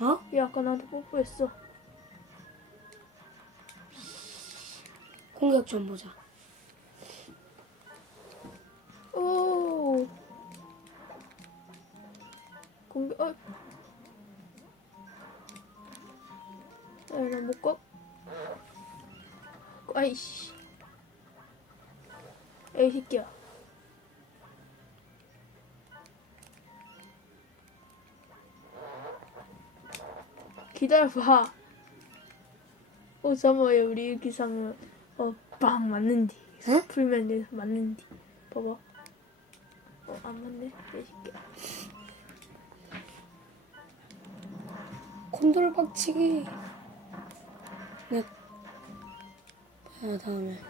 어? 얘 아까 나한테 뽀뽀했어. 공격 좀 보자. 오. 공격. 어. 야, 나못 가. 아이씨. 에이 새끼야. 기다려봐. 어, 잠깐만, 우리 이렇게 상은, 어, 빵 맞는디. 응? 풀면 맞는디. 봐봐. 어, 안 맞네. 이 새끼야. 콘돌 박치기. 네. 아, 다음에.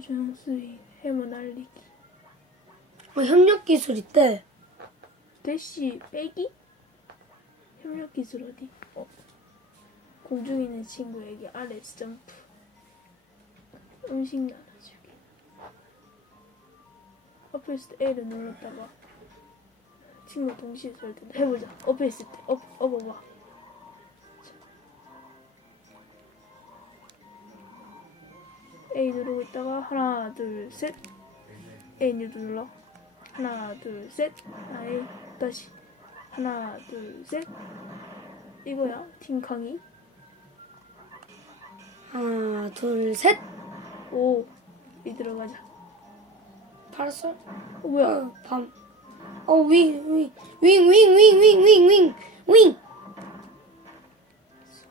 수중 수위, 해머 날리기. 어, 협력 기술 있대. 대시 빼기? 협력 기술 어디? 어. 공중에 있는 친구에게 아래에서 점프. 음식 나눠주기. 옆에 있을 때 눌렀다가 친구 동시에 설때 해보자. 옆에 있을 때 업, 업어봐. A 누르고 있다가 하나 둘 셋. A 눌러. 하나 둘 셋. 아, A 다시 하나 둘 셋. 이거야 팀캉이. 하나, 둘, 셋. 오. 이 들어가자. 파라솔? 어, 뭐야? 어, 밤. 어, 윙, 윙, 윙, 윙, 윙, 윙, 윙, 윙, 윙.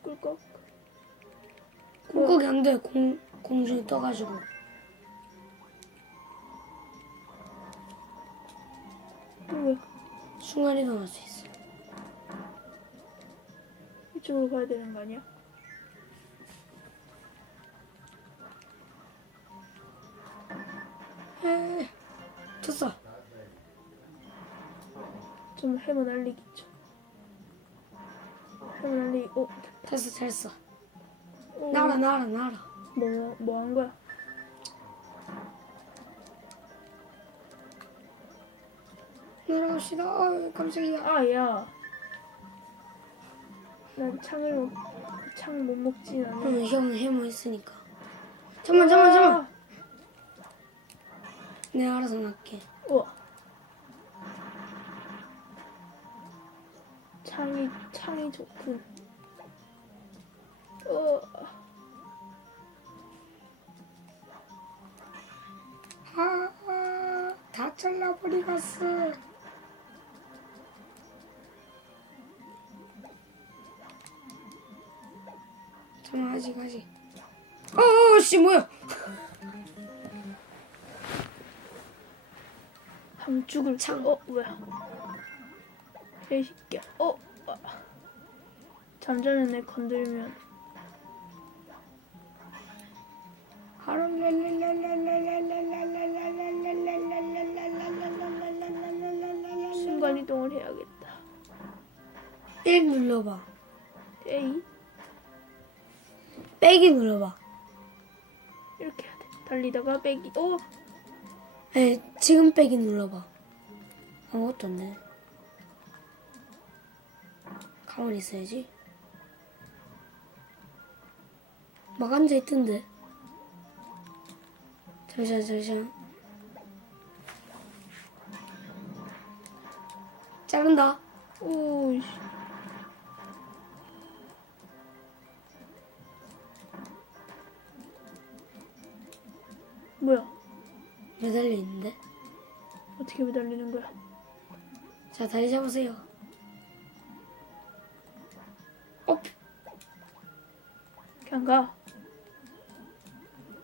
꿀꺽. 공격이 안 돼. 공, 공중에 떠가지고. 뭐야? 순간 이동할 수 있어. 이쪽으로 가야 되는 거 아니야? 에, 됐어. 좀 해머 날리기 좀. 해머 날리기. 어. 됐어, 됐어. 어. 나라, 나라, 나라. 뭐, 뭐 한 거야? 날아갑시다. 어, 깜짝이야. 아, 야. 난 창을 못, 창못 먹지, 나는. 응, 형은 해머 있으니까. 잠만, 잠만, 잠만. 내가 알아서 낫게. 우와. 창이, 창이 좋군. 어, 아, 아, 다 잘라버리겠어. 잠깐 아직 아직. 어, 씨 뭐야? 함축을 창. 어, 뭐야. 이 새끼야. 어, 아. 잠자는 애 건들면. 1 눌러봐. 에이, 빼기 눌러봐. 이렇게 해야 돼. 달리다가 빼기. 오, 에 지금 빼기 눌러봐. 아무것도 없네. 가만히 있어야지. 막 앉아 있던데. 잠시만, 잠시만. 자른다. 오, 씨. 뭐야? 매달려 있는데. 어떻게 매달리는 거야? 자, 다리 잡으세요. 어, 그냥 가.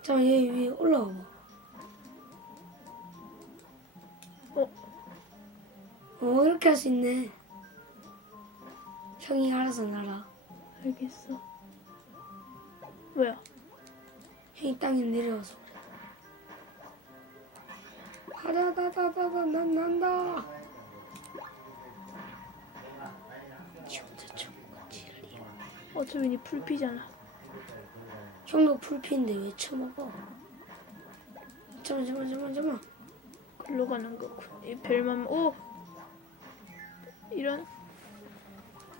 자, 얘 위에 올라와 봐. 어, 어, 이렇게 할 수 있네. 형이 알아서 날아. 알겠어. 뭐야? 형이 땅에 내려와서. 하다다다다다 난 난다. 지 혼자 춤과 지를 이어. 어차피 니 풀피잖아. 형도 풀피인데 왜 처먹어? 잠만 잠만 잠만 잠만. 글로 가는 거군. 이 별만 오 이런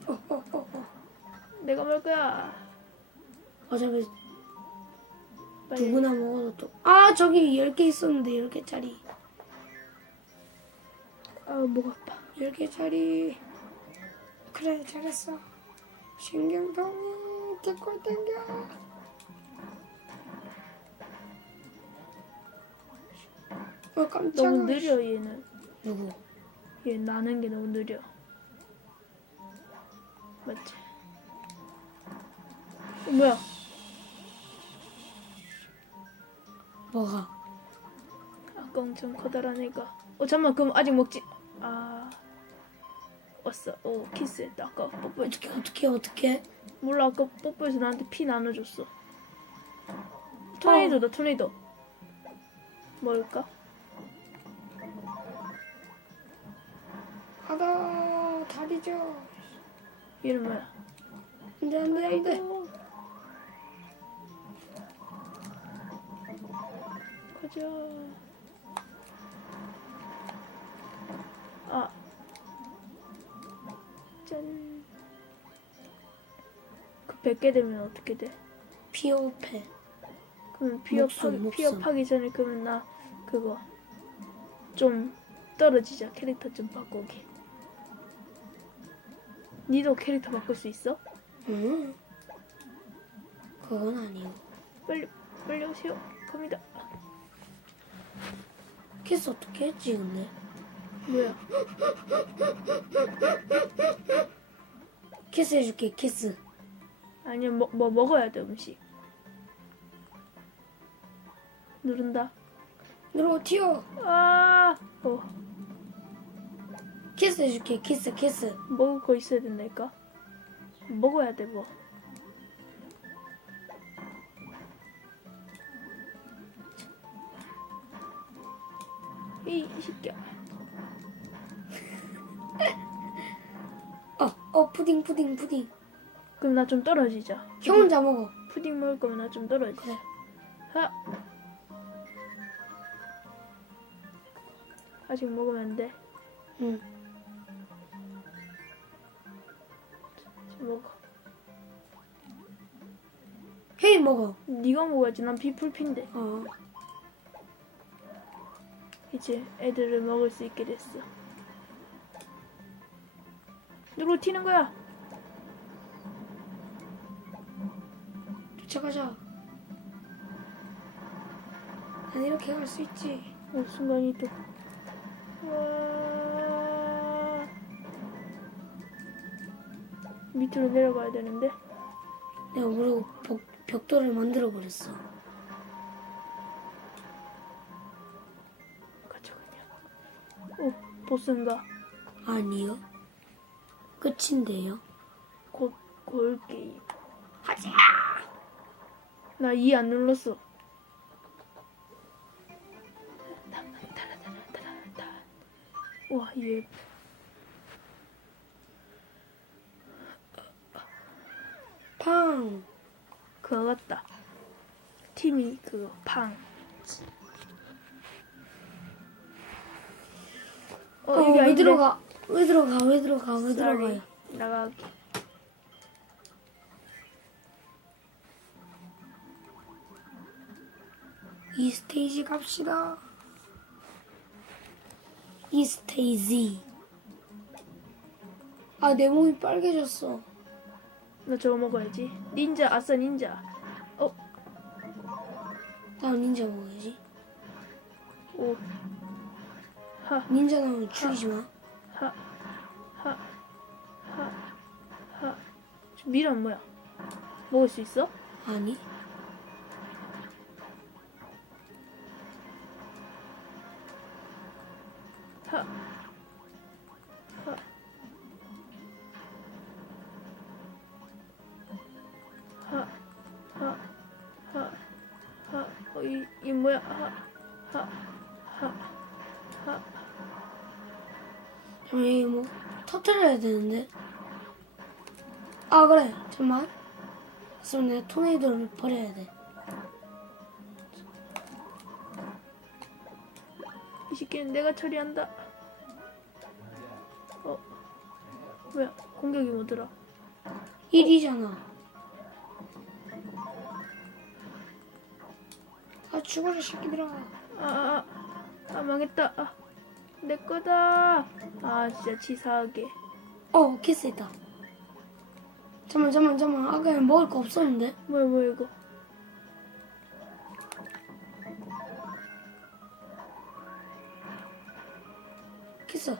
어, 어, 어, 어. 내가 먹을 거야. 어차피 빨리. 누구나 먹어도 또. 아 저기 10개 있었는데 10개짜리. 아, 목 아파. 10개짜리. 그래 잘했어. 신경병이 개꿀 땡겨. 어 깜짝이야. 너무 느려 얘는. 누구? 얘 나는 게 너무 느려. 맞지? 어, 뭐야? 뭐가? 아까 엄청 커다란 애가. 어 잠만 그럼 아직 먹지? 아 왔어. 오 키스했다. 아까 뽀뽀해. 어떻게 어떻게 어떻게? 몰라 아까 뽀뽀해서 나한테 피 나눠줬어. 토네이도다 토네이도. 뭘까? 하다 다리죠. 얘는 뭐야? 안돼 안돼 안돼. 가자. 100개 되면 어떻게 돼? 피오페. 그러면 피업하기, 목숨, 목숨. 피업하기 전에 그러면 나 그거 좀 떨어지자. 캐릭터 좀 바꾸기. 니도 캐릭터 바꿀 수 있어? 응. 그건 아니고. 빨리 빨리 오세요. 갑니다. 키스 어떻게 했지 근데? 뭐야? 키스 해줄게 키스. 아니면 뭐, 뭐 먹어야 돼 음식. 누른다. 누르고 튀어. 아, 어 키스 해줄게 키스 키스. 먹을 거 있어야 된다니까. 먹어야 돼 뭐. 이 새끼야. 어, 어 푸딩 푸딩 푸딩. 그럼 나 좀 떨어지자. 형 혼자 먹어. 푸딩 먹을 거면 나 좀 떨어지자. 그래. 하. 아직 먹으면 안 돼. 응. 지금 먹어. 형이 먹어. 네가 먹어야지. 난 비풀핀데. 어. 이제 애들을 먹을 수 있게 됐어. 누구 튀는 거야? 쫓아가자. 난 이렇게 갈 수 있지. 어, 순간이 또. 와. 밑으로 내려가야 되는데. 내가 모르고 벽, 벽돌을 만들어 버렸어. 가자 그냥. 어, 보스인가? 아니요. 끝인데요. 곧 골 게임. 하자. 나 이 안 눌렀어. 와, 얘 팡. 그거 같다. 팀이 그거 팡. 어, 어, 여기 왜 아닌데? 들어가? 왜 들어가? 왜 들어가? 왜. 들어가요? 나가기. 이 스테이지 갑시다. 이 스테이지. 아, 내 몸이 빨개졌어. 나 저거 먹어야지. 닌자, 아싸 닌자. 어, 다음 닌자 먹어야지. 오. 하, 닌자 나오면 죽이지 마. 하, 하, 하, 하. 저 미란 뭐야? 먹을 수 있어? 아니. 이, 이 뭐야? 하. 하. 하. 하. 이거 뭐, 터트려야 되는데. 아, 그래. 잠깐만. 그럼 내가 토네이도를 버려야 돼. 이 새끼는 내가 처리한다. 어, 뭐야? 공격이 뭐더라? 1이잖아. 죽어라 새끼들아. 아, 아, 아, 아 망했다. 아, 내 거다. 아, 진짜 치사하게. 어 키스했다. 잠만 잠만 잠만 아까 먹을 거 없었는데. 뭐야, 뭐야 이거? 키스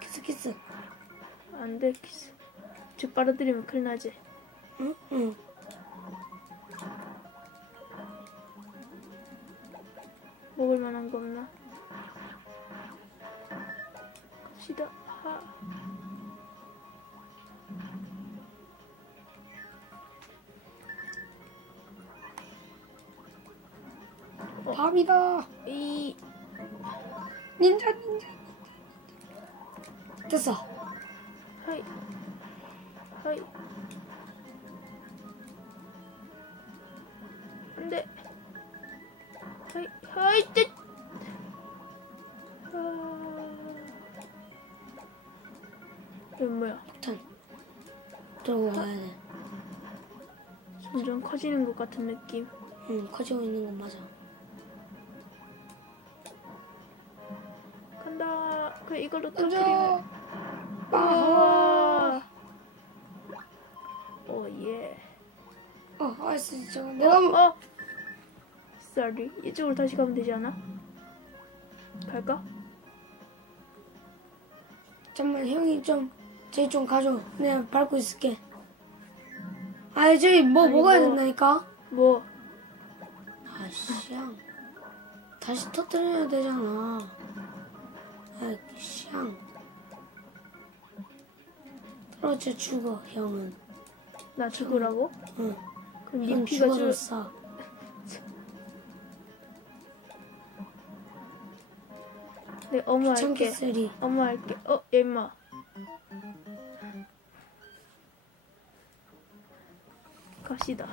키스 키스. 안 돼, 키스. 즉 빨아들이면 큰일 나지. 응 응. 밥이다. 이 닌자 닌자. 됐어. 하이 하이 안돼 하이 하이 뜻 아... 이거 뭐야 폭탄. 들고 가야 돼. 점점 커지는 것 같은 느낌 응 커지고 있는 건 맞아. 이걸로. 터뜨리면 아. 오예 어 알았어 저거 내가 뭐- 어 sorry 이쪽으로 다시 가면 되지 않아? 갈까? 잠만 형이 좀 저기 좀 가줘. 내가 밟고 있을게. 아 저기 뭐 아니, 먹어야 뭐. 된다니까. 뭐 아씨 양 다시 터뜨려야 되잖아. 아씨 양 떨어져 죽어 형은. 나 죽으라고? 응. 그럼 네형 피가 줄 죽어줬어. 내 엄마 할게. 참깨쓰리. 엄마 할게. 어, 야 임마. 갑시다.